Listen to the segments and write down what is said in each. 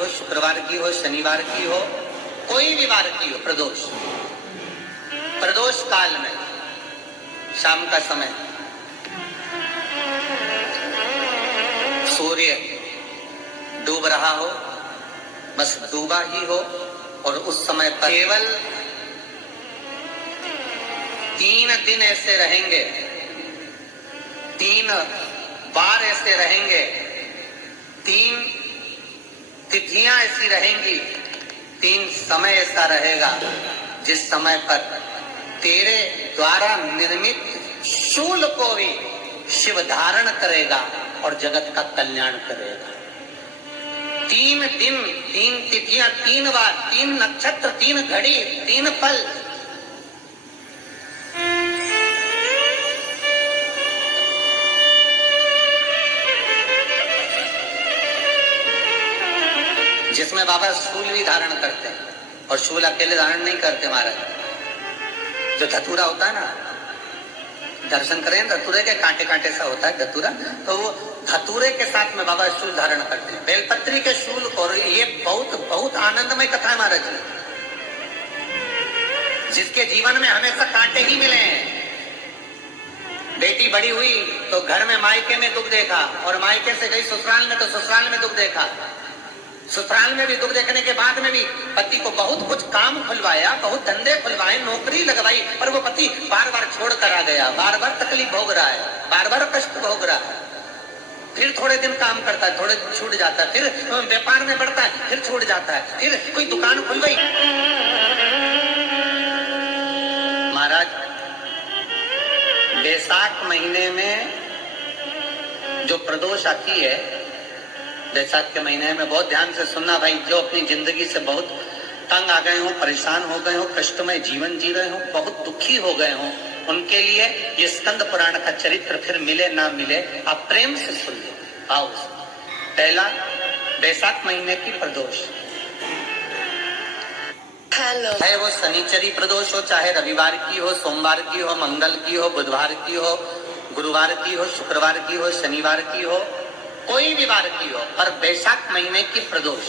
हो, शुक्रवार की हो, शनिवार की हो, कोई भी वार की हो, प्रदोष, प्रदोष काल में शाम का समय सूर्य डूब रहा हो, बस डूबा ही हो, और उस समय पर केवल 3 दिन ऐसे रहेंगे, 3 बार ऐसे रहेंगे, 3 तिथियां ऐसी रहेंगी, 3 समय ऐसा रहेगा जिस समय पर तेरे द्वारा निर्मित शूल को भी शिव धारण करेगा और जगत का कल्याण करेगा। 3 दिन, 3 तिथियां, 3 बार, 3 नक्षत्र, 3 घड़ी, 3 पल। जिसमें बाबा शूल भी धारण करते हैं, और शूल अकेले धारण नहीं करते महाराज। जो धतूरा होता है ना, दर्शन करें, धतूरे के कांटे कांटे सा होता है धतूरा, तो वो धतूरे के साथ में बाबा शूल धारण करते हैं, बेलपत्री के शूल को। ये बहुत बहुत आनंदमय कथा है महाराज जी, जिसके जीवन में हमेशा कांटे ही मिले हैं। बेटी बड़ी हुई तो घर में मायके में दुख देखा, और मायके से गई ससुराल में तो ससुराल में दुख देखा। ससुराल में भी दुख देखने के बाद में भी पति को बहुत कुछ काम खुलवाया, बहुत धंधे खुलवाए, नौकरी लगवाई, पर वो पति बार बार छोड़ कर आ गया, बार बार तकलीफ भोग रहा है, बार बार कष्ट भोग रहा है। फिर थोड़े दिन काम करता है, थोड़े दिन छूट जाता है, फिर व्यापार में बढ़ता है, फिर छूट जाता है, फिर कोई दुकान खुल गई। महाराज, बैसाख महीने में जो प्रदोष आती है, बैसाख के महीने में बहुत ध्यान से सुनना भाई, जो अपनी जिंदगी से बहुत तंग आ गए हो, परेशान हो गए हो, कष्टमय जीवन जी रहे हो, बहुत दुखी हो गए हो, उनके लिए ये स्कंद पुराण का चरित्र फिर मिले ना मिले, आप प्रेम से सुन लो। आओ, पहला बैसाख महीने की प्रदोष, चाहे वो शनिचरी प्रदोष हो, चाहे रविवार की हो, सोमवार की हो, मंगल की हो, बुधवार की हो, गुरुवार की हो, शुक्रवार की हो, शनिवार की हो, कोई भी वार की हो, पर बैसाख महीने की प्रदोष,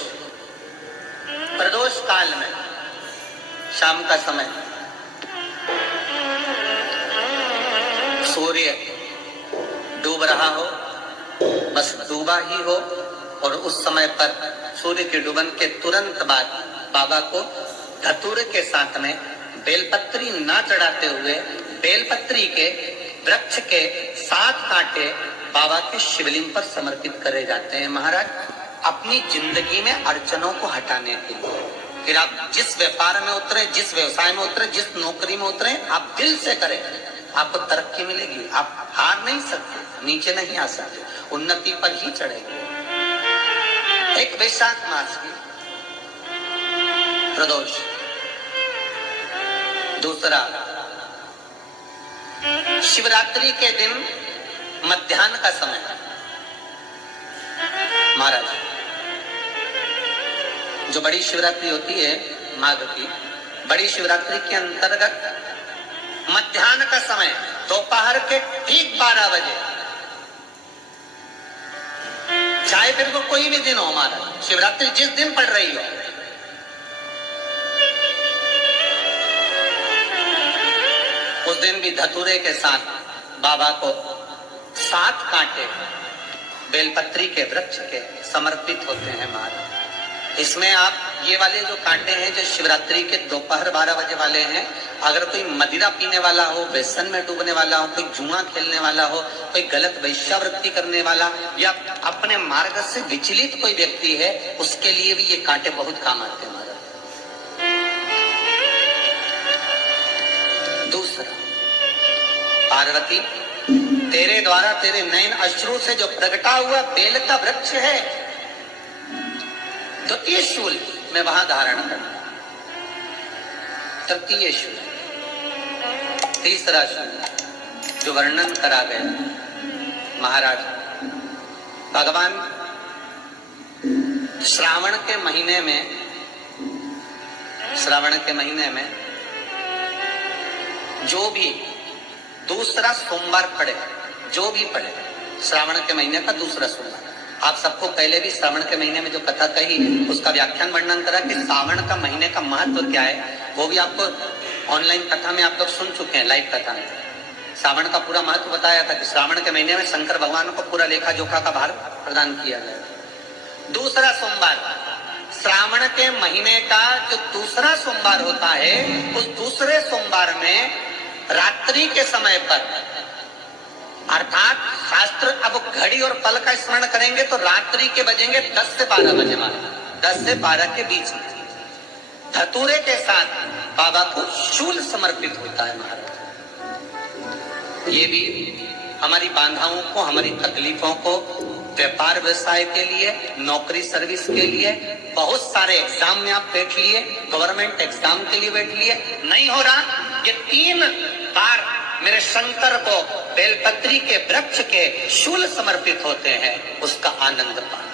प्रदोष काल में शाम का समय सूर्य डूब रहा हो, बस डूबा ही हो, और उस समय पर सूर्य के डूबन के तुरंत बाद बाबा को धतूरे के साथ में बेलपत्री ना चढ़ाते हुए बेलपत्री के वृक्ष के 7 कांटे बाबा के शिवलिंग पर समर्पित करे जाते हैं महाराज, अपनी जिंदगी में अड़चनों को हटाने के लिए। फिर आप जिस व्यापार में उतरे, जिस व्यवसाय में उतरे, जिस नौकरी में उतरे, आप दिल से करें, आपको तरक्की मिलेगी। आप हार नहीं सकते, नीचे नहीं आ सकते, उन्नति पर ही चढ़ेंगे। एक वैशाख मास की प्रदोष, दूसरा शिवरात्रि के दिन मध्याह्न का समय महाराज, जो बड़ी शिवरात्रि होती है माघ की, बड़ी शिवरात्रि के अंतर्गत मध्याह्न का समय, दोपहर के ठीक 12 बजे, चाहे फिर वो कोई भी दिन हो महाराज, शिवरात्रि जिस दिन पड़ रही हो, उस दिन भी धतूरे के साथ बाबा को 7 कांटे बेलपत्री के वृक्ष के समर्पित होते हैं महाराज। इसमें आप ये वाले जो कांटे हैं, जो शिवरात्रि के दोपहर 12 बजे वाले हैं, अगर कोई मदिरा पीने वाला हो, व्यसन में डूबने वाला हो, कोई जुआ खेलने वाला हो, कोई गलत वेश्यावृत्ति करने वाला, या अपने मार्ग से विचलित कोई व्यक्ति है, उसके लिए भी ये कांटे बहुत काम आते हैं महाराज। दूसरा, पार्वती, तेरे द्वारा तेरे नयन अश्रु से जो प्रगटा हुआ बेल का वृक्ष है, द्वितीय शूल में वहां धारण करना, तृतीय शूल, तीसरा शूल जो वर्णन करा गया महाराज। भगवान श्रावण के महीने में जो भी दूसरा सोमवार पड़े, जो भी पड़े, श्रावण के महीने का दूसरा सोमवार, आप सबको पहले भी श्रावण के महीने में जो कथा कही उसका व्याख्यान वर्णन करा कि श्रावण का महीने का महत्व क्या है, वो भी आपको ऑनलाइन कथा में आप लोग सुन चुके हैं, लाइव कथा में श्रावण का पूरा महत्व बताया था कि श्रावण के महीने में शंकर भगवान को पूरा लेखा जोखा का भार प्रदान किया गया। दूसरा सोमवार, श्रावण के महीने का जो दूसरा सोमवार होता है, उस दूसरे सोमवार में रात्रि के समय पर, अर्थात शास्त्र अब घड़ी और पल का स्मरण करेंगे तो रात्रि के बजेंगे 10 से 12 बजे वाले, 10 से 12 के बीच में धतूरे के साथ बाबा को शूल समर्पित होता है महाराज। ये भी हमारी बाधाओं को, हमारी तकलीफों को, व्यापार व्यवसाय के लिए, नौकरी सर्विस के लिए, बहुत सारे एग्जाम में आप बैठ लिए, गवर्नमेंट एग्जाम के लिए बैठ लिए, नहीं हो रहा, ये 3 बार मेरे शंकर को बेलपत्री के वृक्ष के शूल समर्पित होते हैं, उसका आनंद पाए।